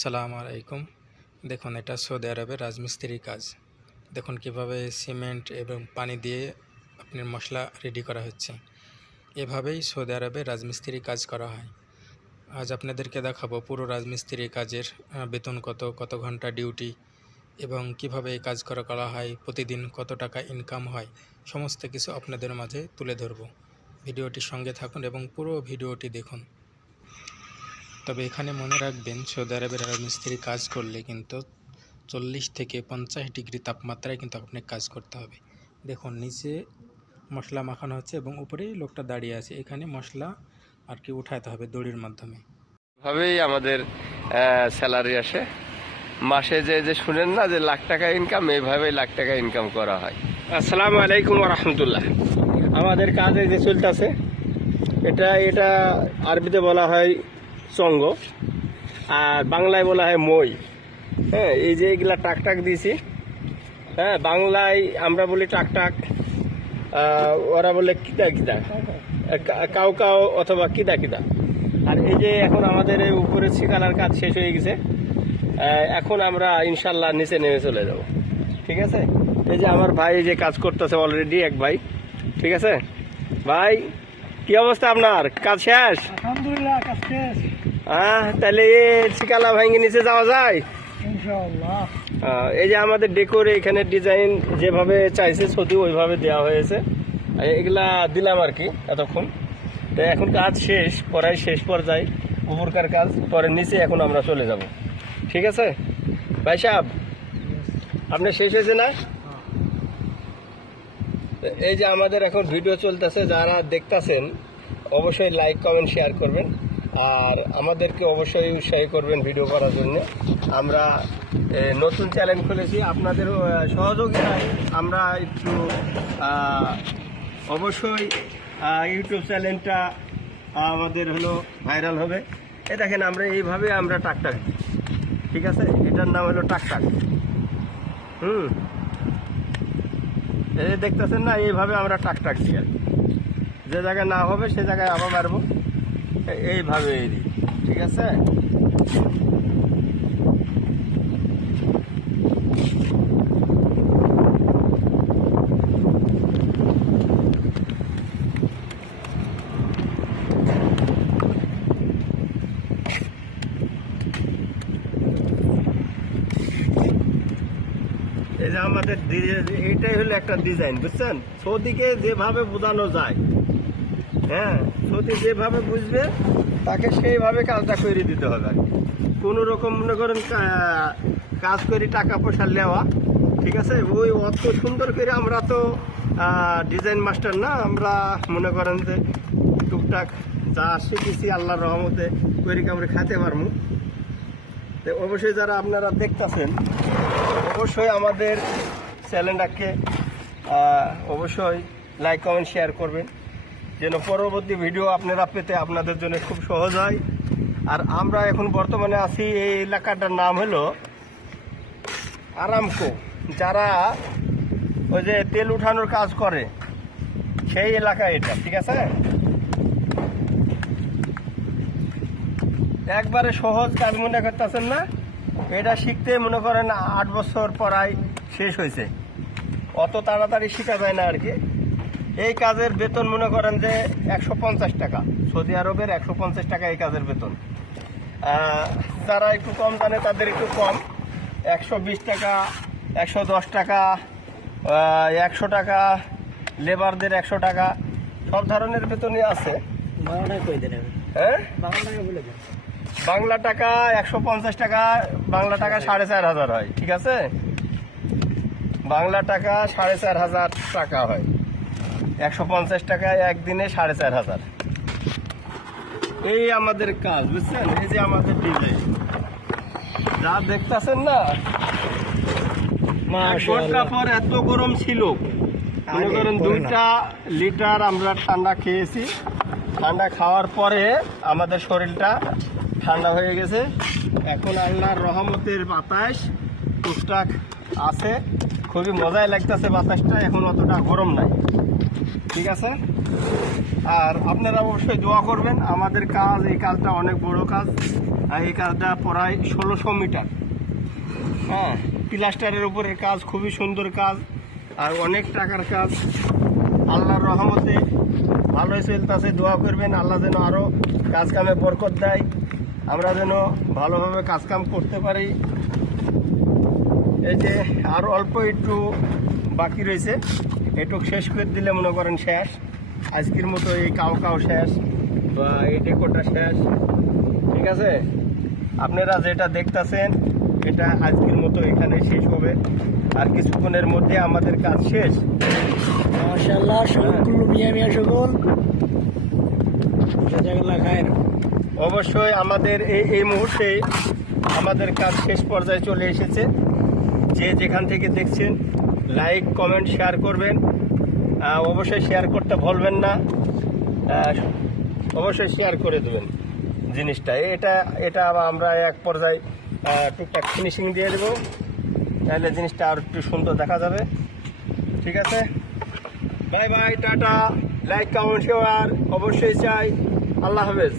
সালাম আলাইকুম। দেখুন, এটা সৌদি আরবের রাজমিস্ত্রির কাজ। দেখুন কিভাবে সিমেন্ট এবং পানি দিয়ে আপনার মশলা রেডি করা হচ্ছে। এভাবেই সৌদি আরবে রাজমিস্ত্রির কাজ করা হয়। আজ আপনাদেরকে দেখাবো পুরো রাজমিস্ত্রির কাজের বেতন কত ঘন্টা ডিউটি এবং কিভাবে এই কাজ করা হয়, প্রতিদিন কত টাকা ইনকাম হয়, সমস্ত কিছু আপনাদের মাঝে তুলে ধরব। ভিডিওটির সঙ্গে থাকুন এবং পুরো ভিডিওটি দেখুন। তবে এখানে মনে রাখবেন, সৌদি আরবের রাজমিস্ত্রি কাজ করলে কিন্তু 40 থেকে 50 ডিগ্রি তাপমাত্রায় কিন্তু আপনাকে কাজ করতে হবে। দেখুন, নিচে মশলা মাখানো হচ্ছে এবং উপরেই লোকটা দাঁড়িয়ে আছে। এখানে মশলা আর কি উঠাতে হবে দড়ির মাধ্যমে। ভাবেই আমাদের স্যালারি আসে মাসে, যে শুনেন না যে লাখ টাকা ইনকাম, এইভাবেই লাখ টাকা ইনকাম করা হয়। আসসালামু আলাইকুম রহমতুল্লাহ। আমাদের কাজে যে চলতেছে এটা আরবিতে বলা হয় চঙ্গ, আর বাংলায় বলা হয় মই। হ্যাঁ, এই যে এগুলা টাক দিয়েছি। হ্যাঁ, বাংলায় আমরা বলি টাক, ওরা বলে কিদা কাউ অথবা কিদা। আর এই যে এখন আমাদের এই উপরে শিকালার কাজ শেষ হয়ে গেছে। এখন আমরা ইনশাল্লাহ নিচে নেমে চলে যাব। ঠিক আছে, এই যে আমার ভাই যে কাজ করতেছে অলরেডি, এক ভাই। ঠিক আছে ভাই, কি অবস্থা আপনার? কাজ শেষ? আলহামদুলিল্লাহ, কাজ শেষ। হ্যাঁ, তাহলে এই শিকালা ভাঙে নিচে যাওয়া যায় ইনশাআল্লাহ। এই যে আমাদের ডেকোর এখানে ডিজাইন যেভাবে চাইছে ছবি ওইভাবে দেওয়া হয়েছে। এগুলা দিলাম আর কি এতক্ষণ। তো এখন কাজ শেষ, পড়াই শেষ পর্যায়ে, উপরকার কাজ পরে নিচে এখন আমরা চলে যাব। ঠিক আছে ভাই সাহেব, আপনার শেষ হয়েছে না? এই যে আমাদের এখন ভিডিও চলতেছে, যারা দেখতেছেন অবশ্যই লাইক কমেন্ট শেয়ার করবেন, আর আমাদেরকে অবশ্যই উৎসাহী করবেন ভিডিও করার জন্য। আমরা নতুন চ্যানেল খুলেছি, আপনাদের সহযোগিতায় আমরা একটু অবশ্যই ইউটিউব চ্যানেলটা আমাদের হলো ভাইরাল হবে। এই দেখেন, আমরা এইভাবে আমরা টাক দিই। ঠিক আছে, এটার নাম হলো টাক। এই দেখতেছেন না, এইভাবে আমরা টাক দিই। আর যে জায়গায় না হবে সে জায়গায় আবার মারবো, এইভাবে এই দিই। ঠিক আছে, এই যে আমাদের এইটাই হলো একটা ডিজাইন, বুঝছেন? সৌদিকে যেভাবে বোঝানো যায়, হ্যাঁ, সৌদি যেভাবে বুঝবে তাকে সেইভাবে কাজটা করে দিতে হবে। কোনো রকম মনে করেন কাজ করে টাকা পয়সা নেওয়া, ঠিক আছে, ওই অত সুন্দর করে আমরা তো ডিজাইন মাস্টার না, আমরা মনে করেন যে টুকটাক যা শিখেছি আল্লাহর রহমতে করে আমরা খাইতে পারবো। তো অবশ্যই যারা আপনারা দেখতেছেন, অবশ্যই আমাদের চ্যানেলটাকে অবশ্যই লাইক কমেন্ট শেয়ার করবেন, যেন পরবর্তী ভিডিও আপনারা পেতে আপনাদের জন্য খুব সহজ হয়। আর আমরা এখন বর্তমানে আছি, এই এলাকাটার নাম হলো আরামকো। যারা ওই যে তেল উঠানোর কাজ করে সেই এলাকা এটা। ঠিক আছে, একবারে সহজ কাজ মনে করতেছেন না? এটা শিখতে মনে করেন 8 বছর পড়াই শেষ হয়েছে। অত তাড়াতাড়ি শেখা যায় না আর কি। এই কাজের বেতন মনে করেন যে 150 টাকা, সৌদি আরবের 150 টাকা এই কাজের বেতন। যারা একটু কম জানে তাদের একটু কম, 120 টাকা, 110 টাকা, 100 টাকা, লেবারদের 100 টাকা, সব ধরনের বেতনই আছে। হ্যাঁ, বাংলা টাকা 150 টাকা, বাংলা টাকা 4500 হয়। ঠিক আছে, বাংলা টাকা 4500 টাকা হয়। 150 টাকায় একদিনে 4500। এই আমাদের কাজ, বুঝছেন? এই যে আমাদের ডিজাইন যা দেখতেছেন না, ঘন্টা পর এত গরম ছিল, মনে করেন 2টা লিটার আমরা ঠান্ডা খেয়েছি। ঠান্ডা খাওয়ার পরে আমাদের শরীরটা ঠান্ডা হয়ে গেছে। এখন আল্লাহর রহমতের বাতাস টুকটাক আছে, খুবই মজাই লাগতেছে বাতাসটা, এখন অতটা গরম নাই। ঠিক আছে, আর আপনারা অবশ্যই দোয়া করবেন। আমাদের কাজ, এই কাজটা অনেক বড় কাজ। আর এই কাজটা প্রায় 1600 মিটার। হ্যাঁ, প্লাস্টারের উপরের কাজ, খুবই সুন্দর কাজ আর অনেক টাকার কাজ। আল্লাহর রহমতে ভালোই চলতেছে। দোয়া করবেন আল্লাহ যেন আরও কাজ কামে বরকত দেয়, আমরা যেন ভালোভাবে কাজ কাম করতে পারি। এই যে আরও অল্প একটু বাকি রয়েছে, এটুক শেষ করে দিলে মনে করেন শেষ। আজকের মতো এই কাও শেষ বা এই ডেকোরটা শেষ। ঠিক আছে, আপনারা যেটা দেখতেছেন এটা আজকের মতো এখানে শেষ হবে। আর কিছুক্ষণের মধ্যে আমাদের কাজ শেষ। মাশাআল্লাহ, সকল মিয়া সকল জাযাকাল্লাহ খায়ের। অবশ্যই আমাদের এই মুহূর্তে আমাদের কাজ শেষ পর্যায়ে চলে এসেছে। যে যেখান থেকে দেখছেন লাইক কমেন্ট শেয়ার করবেন, অবশ্যই শেয়ার করতে ভুলবেন না। অবশ্যই শেয়ার করে দেবেন জিনিসটা। এটা আবার আমরা এক পর্যায়ে টুকটাক ফিনিশিং দিয়ে দেবো, তাহলে জিনিসটা আর একটু সুন্দর দেখা যাবে। ঠিক আছে, bye bye, tata. Like comment share অবশ্যই চাই। আল্লাহ হাফেজ।